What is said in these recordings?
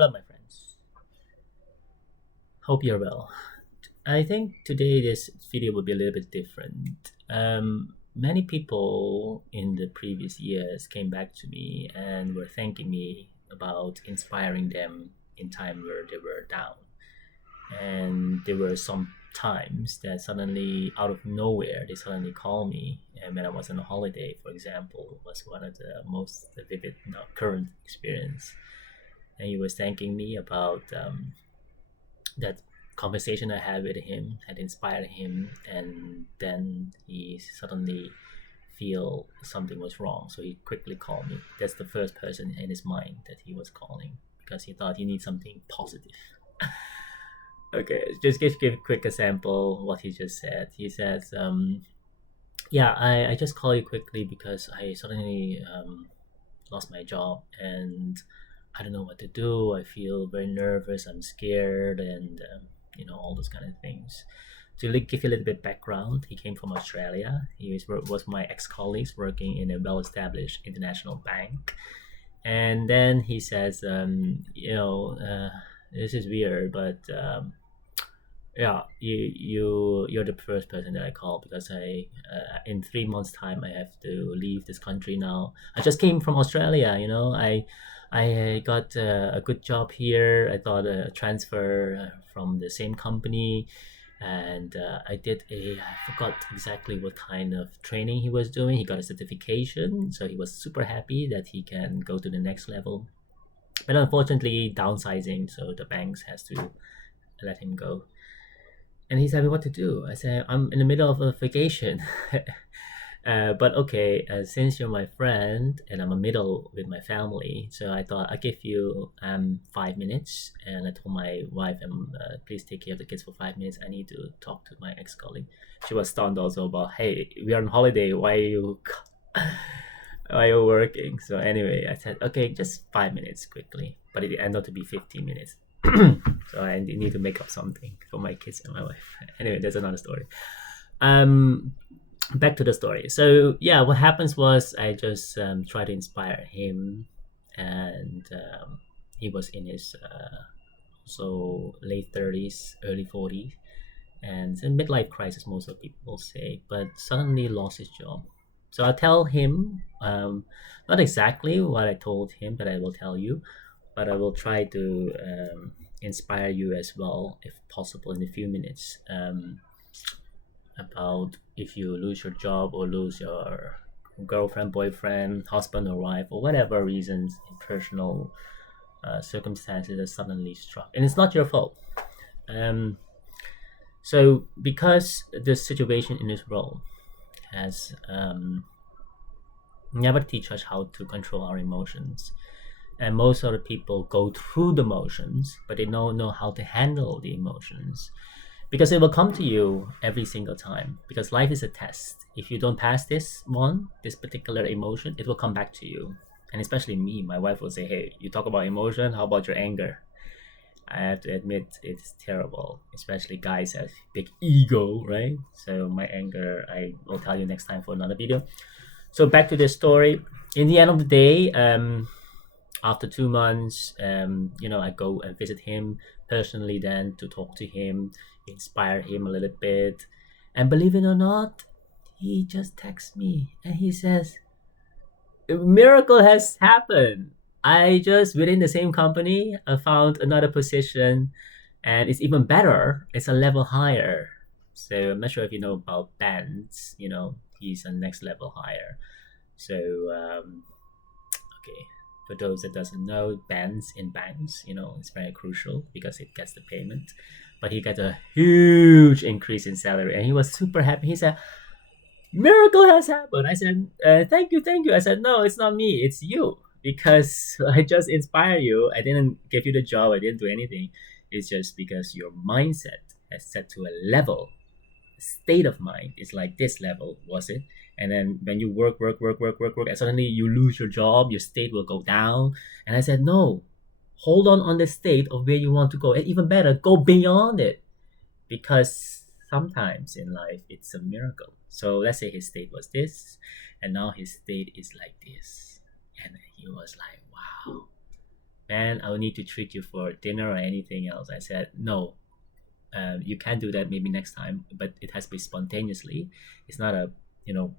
Hello, my friends. Hope you're well. I think today this video will be a little bit different. Many people in the previous years came back to me and were thanking me about inspiring them in time where they were down. And there were some times that suddenly, out of nowhere, they suddenly call me. And when I was on a holiday, for example, was one of the most vivid, current experience. And he was thanking me about that conversation I had with him had inspired him, and then he suddenly feel something was wrong, so he quickly called me. That's the first person in his mind that he was calling because he thought he needs something positive. Okay, just give a quick example what he just said. He says, "Yeah, I just call you quickly because I suddenly lost my job and I don't know what to do. I feel very nervous. I'm scared, and all those kind of things." To give you a little bit background, he came from Australia. He was my ex-colleagues working in a well-established international bank, and then he says, "This is weird, but yeah, you're the first person that I call because I in 3 months time I have to leave this country now. I just came from Australia. I got a good job here. I thought a transfer from the same company, and I forgot exactly what kind of training he was doing. He got a certification, so he was super happy that he can go to the next level. But unfortunately, downsizing, so the banks has to let him go. And he's asking what to do. I said, I'm in the middle of a vacation. But okay, since you're my friend and I'm a middle with my family, so I thought I'd give you 5 minutes. And I told my wife, please take care of the kids for 5 minutes. I need to talk to my ex-colleague. She was stunned also about, hey, we are on holiday. Why are you, why are you working? So anyway, I said, okay, just 5 minutes quickly. But it ended up to be 15 minutes. So I need to make up something for my kids and my wife. Anyway, that's another story. Back to the story. So yeah, what happens was I just try to inspire him, and he was in his so late 30s, early 40s, and it's a midlife crisis, most of people say, but suddenly lost his job. So I tell him, not exactly what I told him, but I will tell you, but I will try to inspire you as well, if possible, in a few minutes, about if you lose your job or lose your girlfriend, boyfriend, husband or wife, or whatever reasons, personal circumstances that suddenly struck, and it's not your fault. Um, so because the situation in this world has never teach us how to control our emotions, and most of the people go through the motions but they don't know how to handle the emotions, because it will come to you every single time, because life is a test. If you don't pass this particular emotion, it will come back to you. And especially me, my wife will say, hey, you talk about emotion, how about your anger? I have to admit it's terrible, especially guys have big ego, right? So my anger, I will tell you next time for another video. So back to this story. In the end of the day, after 2 months, I go and visit him personally then to talk to him, inspire him a little bit. And believe it or not, he just texts me and he says, a miracle has happened. I just, within the same company, I found another position, and it's even better. It's a level higher. So I'm not sure if you know about bands, he's a next level higher. So, okay, for those that doesn't know, bands in banks, it's very crucial because it gets the payment. But he got a huge increase in salary, and he was super happy. He said, miracle has happened. I said, thank you, thank you. I said, no, it's not me, it's you, because I just inspire you. I didn't give you the job, I didn't do anything. It's just because your mindset has set to a level. State of mind is like this level, was it? And then when you work, and suddenly you lose your job, your state will go down. And I said, no, hold on the state of where you want to go, and even better, go beyond it, because sometimes in life it's a miracle. So let's say his state was this, and now his state is like this, and he was like, wow, man, I will need to treat you for dinner or anything else. I said, no, you can do that maybe next time, but it has to be spontaneously. It's not a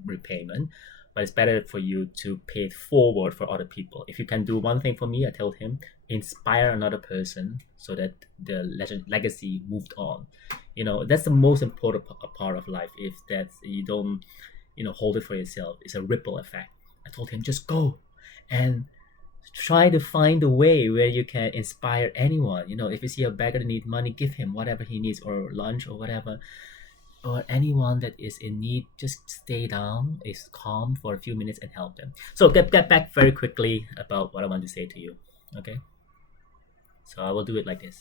repayment, but it's better for you to pay it forward for other people. If you can do one thing for me, I told him, inspire another person so that the legacy moved on. That's the most important part of life. If that you don't hold it for yourself, it's a ripple effect. I told him, just go and try to find a way where you can inspire anyone. If you see a beggar that needs money, give him whatever he needs, or lunch or whatever. Or anyone that is in need, just stay down, is calm for a few minutes and help them. So get back very quickly about what I want to say to you. Okay, so I will do it like this.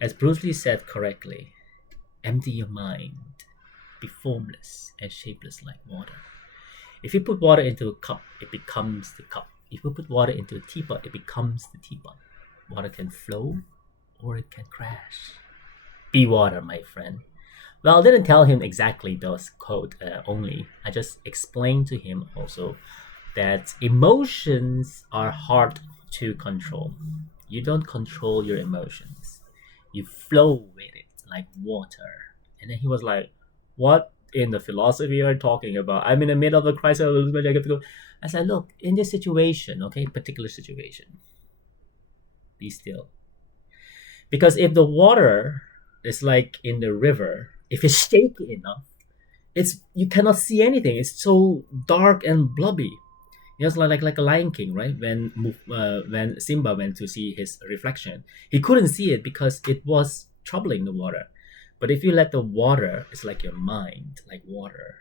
As Bruce Lee said correctly, empty your mind, be formless and shapeless like water. If you put water into a cup, it becomes the cup. If you put water into a teapot, it becomes the teapot. Water can flow or it can crash. Be water, my friend. Well, I didn't tell him exactly those quote only. I just explained to him also that emotions are hard to control. You don't control your emotions. You flow with it like water. And then he was like, what in the philosophy are you talking about? I'm in the middle of a crisis. I have to go. I said, look, in this situation, okay, particular situation, be still. Because if the water is like in the river, if it's shaky enough, you cannot see anything. It's so dark and blobby. It's like a Lion King, right? When Simba went to see his reflection, he couldn't see it because it was troubling the water. But if you let the water, it's like your mind, like water.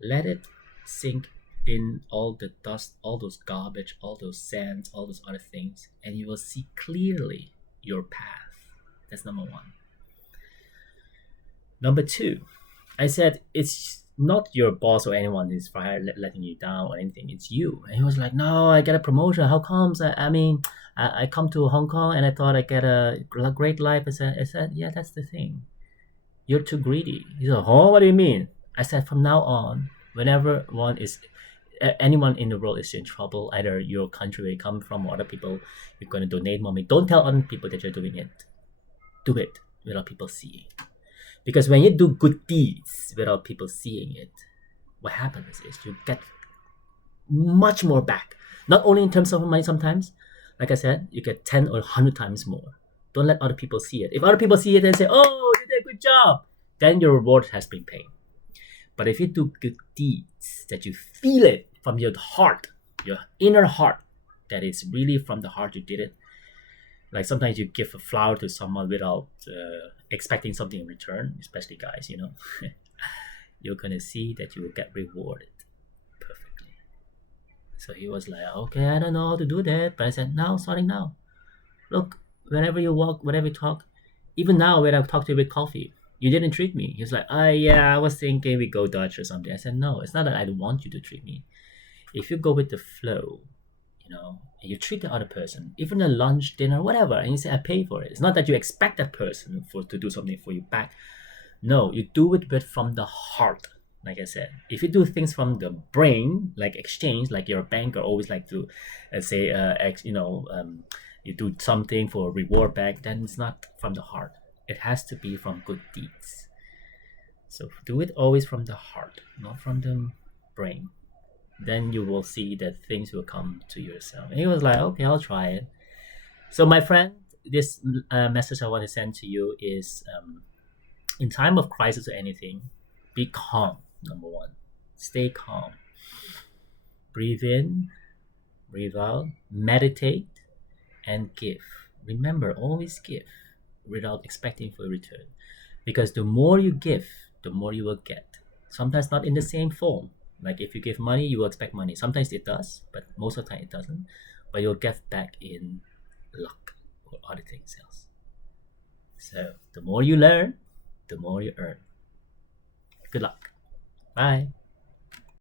Let it sink in all the dust, all those garbage, all those sands, all those other things, and you will see clearly your path. That's number one. Number two, I said it's not your boss or anyone is letting you down or anything. It's you. And he was like, no, I get a promotion. How comes? I come to Hong Kong and I thought I get a great life. I said, yeah, that's the thing. You're too greedy. He said, oh, what do you mean? I said, from now on, whenever anyone in the world is in trouble, either your country where you come from or other people, you're going to donate money. Don't tell other people that you're doing it. Do it without people seeing. Because when you do good deeds without people seeing it, what happens is you get much more back. Not only in terms of money sometimes, like I said, you get 10 or 100 times more. Don't let other people see it. If other people see it and say, oh, you did a good job, then your reward has been paid. But if you do good deeds that you feel it from your heart, your inner heart, that is really from the heart you did it, like sometimes you give a flower to someone without expecting something in return, especially guys, you're going to see that you will get rewarded perfectly. So he was like, okay, I don't know how to do that. But I said, now, starting now. Look, whenever you walk, whenever you talk, even now when I talk to you with coffee, you didn't treat me. He was like, yeah, I was thinking we go Dutch or something. I said, no, it's not that I don't want you to treat me. If you go with the flow, and you treat the other person, even a lunch, dinner, whatever, and you say, I pay for it. It's not that you expect that person to do something for you back. No, you do it from the heart. Like I said, if you do things from the brain, like exchange, like your banker always like to say, you do something for a reward back, then it's not from the heart. It has to be from good deeds. So do it always from the heart, not from the brain. Then you will see that things will come to yourself. And he was like, okay, I'll try it. So my friend, this message I want to send to you is, in time of crisis or anything, be calm. Number one, stay calm. Breathe in, breathe out, meditate, and give. Remember, always give without expecting for a return. Because the more you give, the more you will get. Sometimes not in the same form. Like if you give money, you will expect money. Sometimes it does, but most of the time it doesn't. But you'll get back in luck or other things else. So the more you learn, the more you earn. Good luck. Bye.